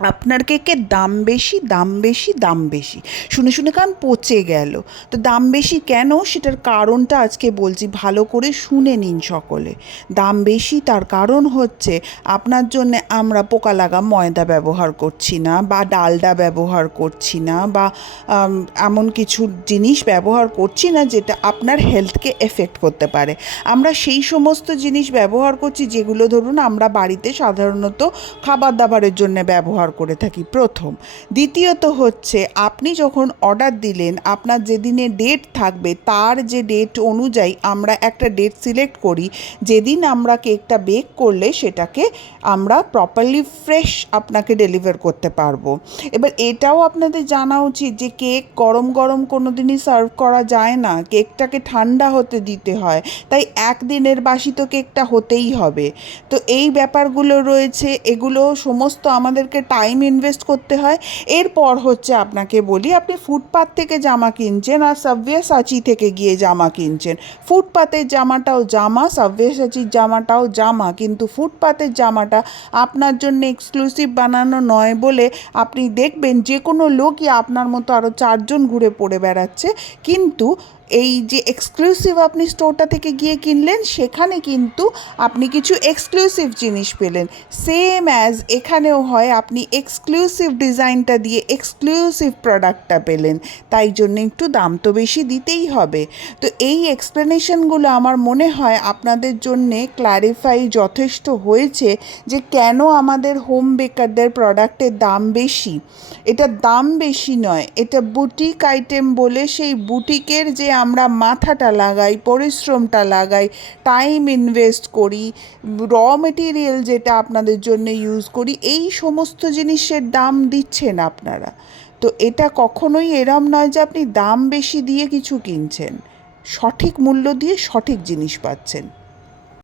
আপনার কেকের দাম বেশি, দাম বেশি, দাম বেশি, শুনে শুনে কান পচে গেল। তো দাম বেশি কেন, সেটার কারণটা আজকে বলছি, ভালো করে শুনে নিন সকলে। দাম বেশি তার কারণ হচ্ছে আপনার জন্যে আমরা পোকা লাগা ময়দা ব্যবহার করছি না, বা ডালডা ব্যবহার করছি না, বা এমন কিছু জিনিস ব্যবহার করছি না যেটা আপনার হেলথকে এফেক্ট করতে পারে। আমরা সেই সমস্ত জিনিস ব্যবহার করছি যেগুলো ধরুন আমরা বাড়িতে সাধারণত খাবার দাবারের জন্য ব্যবহার করে থাকি, প্রথম। দ্বিতীয়ত হচ্ছে, আপনি যখন অর্ডার দিলেন, আপনার যেদিনে ডেট থাকবে তার যে ডেট অনুযায়ী আমরা একটা ডেট সিলেক্ট করি, যেদিন আমরা কেকটা বেক করলে সেটাকে আমরা প্রপারলি ফ্রেশ আপনাকে ডেলিভার করতে পারবো। এবার এটাও আপনাদের জানা উচিত যে কেক গরম গরম কোনো দিনই সার্ভ করা যায় না, কেকটাকে ঠান্ডা হতে দিতে হয়। তাই একদিনের বাসি তো কেকটা হতেই হবে। তো এই ব্যাপারগুলো রয়েছে, এগুলো সমস্ত আমাদেরকে টাইম ইনভেস্ট করতে হয়। এরপর হচ্ছে আপনাকে বলি, আপনি ফুটপাত থেকে জামা কিনছেন আর সাবভেসাচি থেকে গিয়ে জামা কিনছেন। ফুটপাতের জামাটাও জামা, সাবভেসাচির জামাটাও জামা, কিন্তু ফুটপাতের জামাটা আপনার জন্য এক্সক্লুসিভ বানানো নয় বলে আপনি দেখবেন যে কোনো লোকই আপনার মতো আরও চারজন ঘুরে পড়ে বেড়াচ্ছে। কিন্তু এই যে এক্সক্লুসিভ আপনি স্টোরটা থেকে গিয়ে কিনলেন, সেখানে কিন্তু আপনি কিছু এক্সক্লুসিভ জিনিস পেলেন। সেম অ্যাজ এখানেও হয়, আপনি এক্সক্লুসিভ ডিজাইনটা দিয়ে এক্সক্লুসিভ প্রোডাক্টটা পেলেন, তাই জন্য একটু দাম তো বেশি দিতেই হবে। তো এই এক্সপ্লেনেশনগুলো আমার মনে হয় আপনাদের জন্যে ক্ল্যারিফাই যথেষ্ট হয়েছে যে কেন আমাদের হোম বেকারদের প্রোডাক্টের দাম বেশি। এটা দাম বেশি নয়, এটা বুটিক আইটেম বলে সেই বুটিকের যে আমরা মাথাটা লাগাই, পরিশ্রমটা লাগাই, টাইম ইনভেস্ট করি, র মেটেরিয়াল যেটা আপনাদের জন্য ইউজ করি, এই সমস্ত জিনিসের দাম দিচ্ছেন আপনারা। তো এটা কখনোই এরম নয় যে আপনি দাম বেশি দিয়ে কিছু কিনছেন, সঠিক মূল্য দিয়ে সঠিক জিনিস পাচ্ছেন।